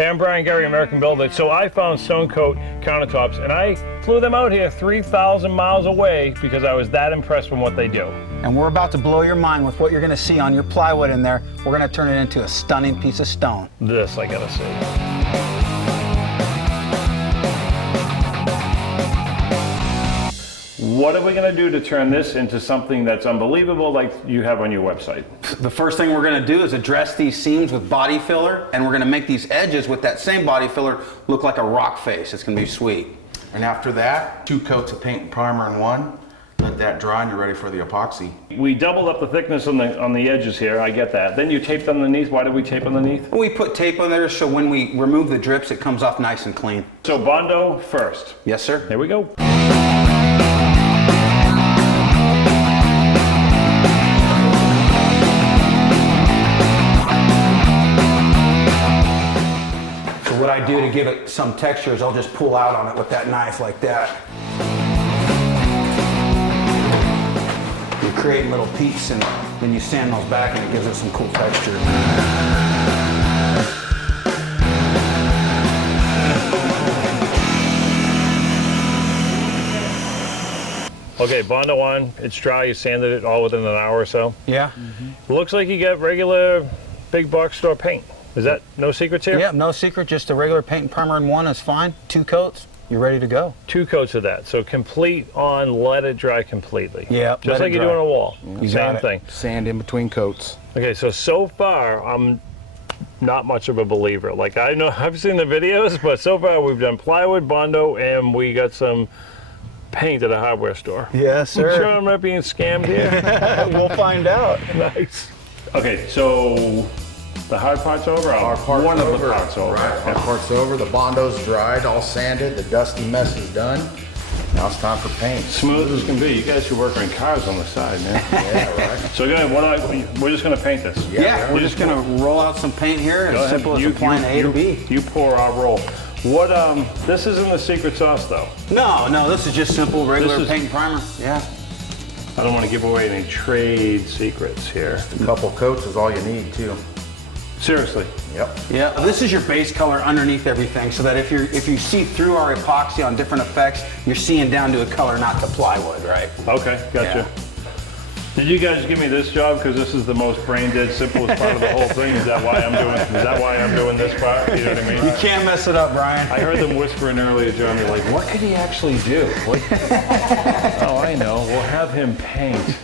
Hey, I'm Brian Gary, American Builder. So I found Stone Coat countertops and I flew them out here 3,000 miles away because I was that impressed with what they do. And we're about to blow your mind with what you're gonna see on your plywood in there. We're gonna turn it into a stunning piece of stone. This I gotta see. What are we gonna do to turn this into something that's unbelievable like you have on your website? The first thing we're gonna do is address these seams with body filler, and we're gonna make these edges with that same body filler look like a rock face. It's gonna be sweet. And after that, 2 coats of paint and primer in one. Let that dry and you're ready for the epoxy. We doubled up the thickness on the edges here, I get that. Then you taped underneath. Why did we tape underneath? We put tape on there so when we remove the drips, it comes off nice and clean. So Bondo first. Yes, sir. Here we go. What I do to give it some texture is I'll just pull out on it with that knife like that. You create little peaks and then you sand those back and it gives it some cool texture. Okay, Bondo on, it's dry, you sanded it all within an hour or so. Yeah. It looks like you got regular big box store paint. Is that no secrets here? Yeah, no secret, just a regular paint and primer in one is fine. 2 coats, you're ready to go. 2 coats of that. So complete on, let it dry completely. Yeah, just like you do on a wall. Same thing. Sand in between coats. Okay, so far I'm not much of a believer. Like I know I've seen the videos, but so far we've done plywood, Bondo, and we got some paint at a hardware store. Yes, sir. I'm sure I'm not being scammed here. We'll find out. Nice. Okay, so the hard part's over? Our part's One over. of the parts over. Right, our part's over. The Bondo's dried, all sanded. The dusty mess is done. Now it's time for paint. Smooth as can be. You guys should work on cars on the side, man. Yeah, right. So again, we're just gonna paint this. Yeah, we're just gonna roll out some paint here, as simple as applying A to B. You pour, I'll roll. What, this isn't the secret sauce though. No, this is just simple, regular paint and primer. Yeah. I don't want to give away any trade secrets here. A couple coats is all you need too. Seriously. Yep. Yeah, this is your base color underneath everything, so that if you see through our epoxy on different effects, you're seeing down to a color, not to plywood, right? Okay, gotcha. Yeah. Did you guys give me this job because this is the most brain dead, simplest part of the whole thing? Is that why I'm doing this part? You know what I mean? You can't mess it up, Brian. I heard them whispering earlier, Johnny, like, what could he actually do? Oh, I know. We'll have him paint.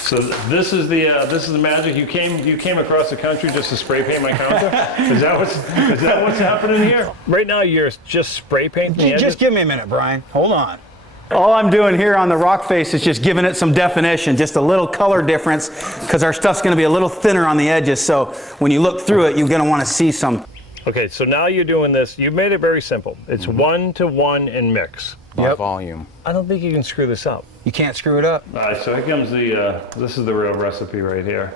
So this is the magic. You came across the country just to spray paint my counter. Is that what's happening here? Right now you're just spray painting the edges? Just give me a minute, Brian. Hold on. All I'm doing here on the rock face is just giving it some definition, just a little color difference, because our stuff's going to be a little thinner on the edges. So when you look through it, you're going to want to see some. Okay, so now you're doing this. You made it very simple. It's 1-to-1 and mix. By volume. I don't think you can screw this up. You can't screw it up. All right, so here comes this is the real recipe right here.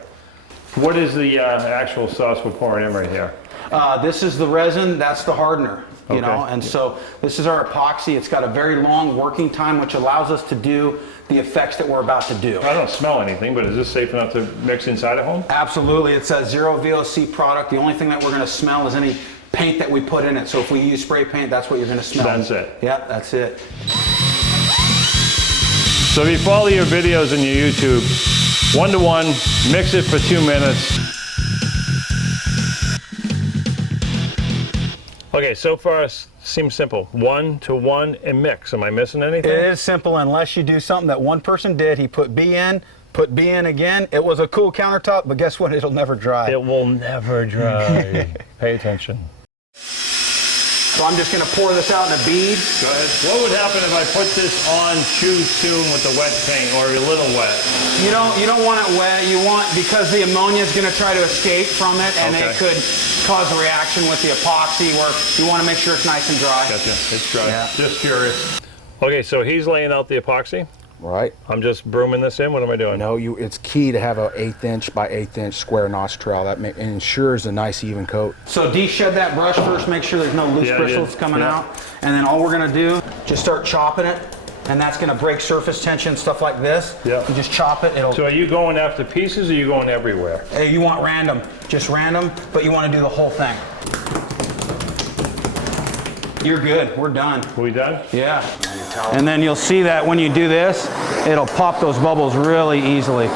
What is the actual sauce we're pouring in right here? This is the resin, that's the hardener, you know, Okay. and so this is our epoxy. It's got a very long working time, which allows us to do the effects that we're about to do. I don't smell anything, but is this safe enough to mix inside a home? Absolutely, it's a zero VOC product. The only thing that we're going to smell is any paint that we put in it. So if we use spray paint, that's what you're going to smell. That's it. Yep, that's it. So if you follow your videos on your YouTube, 1-to-1, mix it for 2 minutes. Okay, so far it seems simple. 1-to-1 and mix. Am I missing anything? It is simple unless you do something that one person did. He put B in, put B in again. It was a cool countertop, but guess what? It'll never dry. It will never dry. Pay attention. So I'm just going to pour this out in a bead. Go ahead. What would happen if I put this on too soon with the wet paint or a little wet? You don't want it wet. You want, because the ammonia is going to try to escape from it, and it could cause a reaction with the epoxy, where you want to make sure it's nice and dry. Gotcha. It's dry. Yeah. Just curious. Okay, so he's laying out the epoxy. Right. I'm just brooming this in. What am I doing? No, it's key to have an 1/8 inch by 1/8 inch square notch trowel. That ensures a nice even coat. So de-shed that brush first, make sure there's no loose bristles coming out. And then all we're gonna do, just start chopping it and that's going to break surface tension, stuff like this. Yeah. You just chop it. It'll. So are you going after pieces or are you going everywhere? You want random, just random, but you want to do the whole thing. You're good. We're done. Are we done? Yeah. And then you'll see that when you do this, it'll pop those bubbles really easily.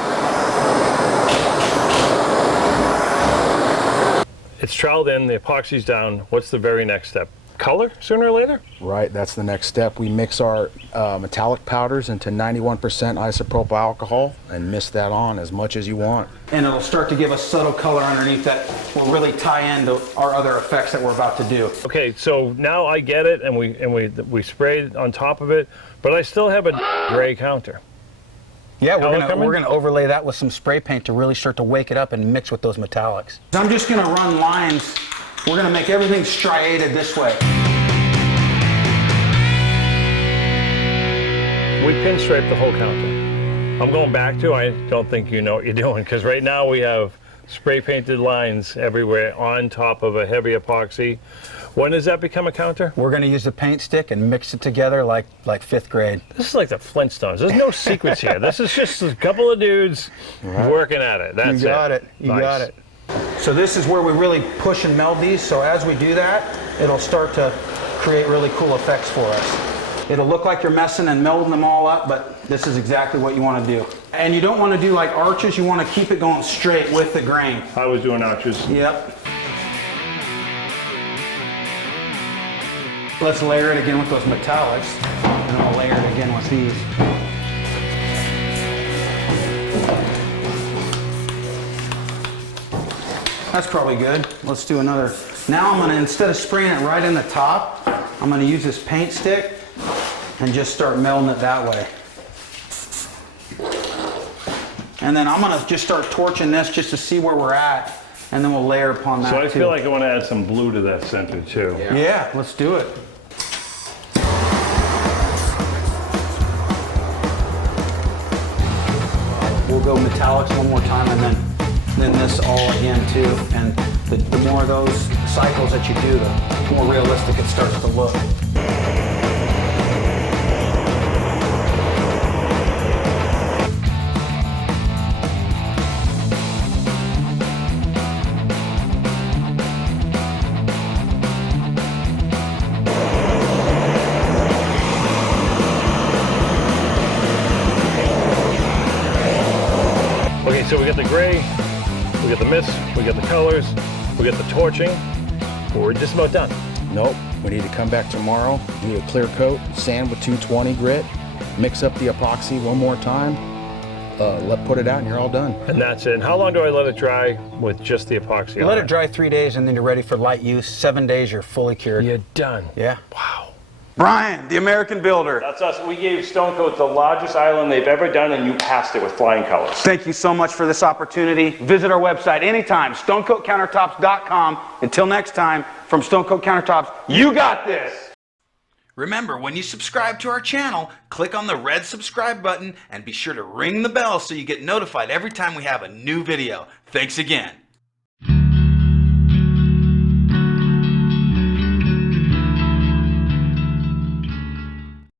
It's troweled in, the epoxy's down. What's the very next step? Color sooner or later? Right, that's the next step. We mix our metallic powders into 91% isopropyl alcohol and mist that on as much as you want. And it'll start to give a subtle color underneath that will really tie into our other effects that we're about to do. Okay, so now I get it, and we sprayed on top of it, but I still have a gray counter. Yeah, we're Color coming? gonna overlay that with some spray paint to really start to wake it up and mix with those metallics. I'm just gonna run lines. We're gonna make everything striated this way. We pinstriped the whole counter. I'm going back to, I don't think you know what you're doing, because right now we have spray painted lines everywhere on top of a heavy epoxy. When does that become a counter? We're gonna use the paint stick and mix it together like 5th grade. This is like the Flintstones. There's no secrets here. This is just a couple of dudes working at it. That's it. You got it. You got it. So this is where we really push and meld these. So as we do that, it'll start to create really cool effects for us. It'll look like you're messing and melding them all up, but this is exactly what you want to do. And you don't want to do like arches. You want to keep it going straight with the grain. I was doing arches. Yep. Let's layer it again with those metallics, and I'll layer it again with these. That's probably good. Let's do another. Now I'm gonna, instead of spraying it right in the top, I'm gonna use this paint stick and just start melding it that way. And then I'm gonna just start torching this just to see where we're at, and then we'll layer upon that So I too. feel like I want to add some blue to that center too. Yeah, let's do it. We'll go metallics one more time and then this all again too. And the more of those cycles that you do, the more realistic it starts to look. Okay, so we got the gray, we got the mist, we got the colors, we got the torching. We're just about done. Nope, we need to come back tomorrow, do a clear coat, sand with 220 grit, mix up the epoxy one more time, put it out and you're all done. And that's it. And how long do I let it dry with just the epoxy on Let it dry 3 days and then you're ready for light use. 7 days, you're fully cured. You're done. Yeah. Wow. Brian, the American Builder. That's us. We gave Stone Coat the largest island they've ever done, and you passed it with flying colors. Thank you so much for this opportunity. Visit our website anytime, stonecoatcountertops.com. Until next time, from Stone Coat Countertops, you got this! Remember, when you subscribe to our channel, click on the red subscribe button and be sure to ring the bell so you get notified every time we have a new video. Thanks again.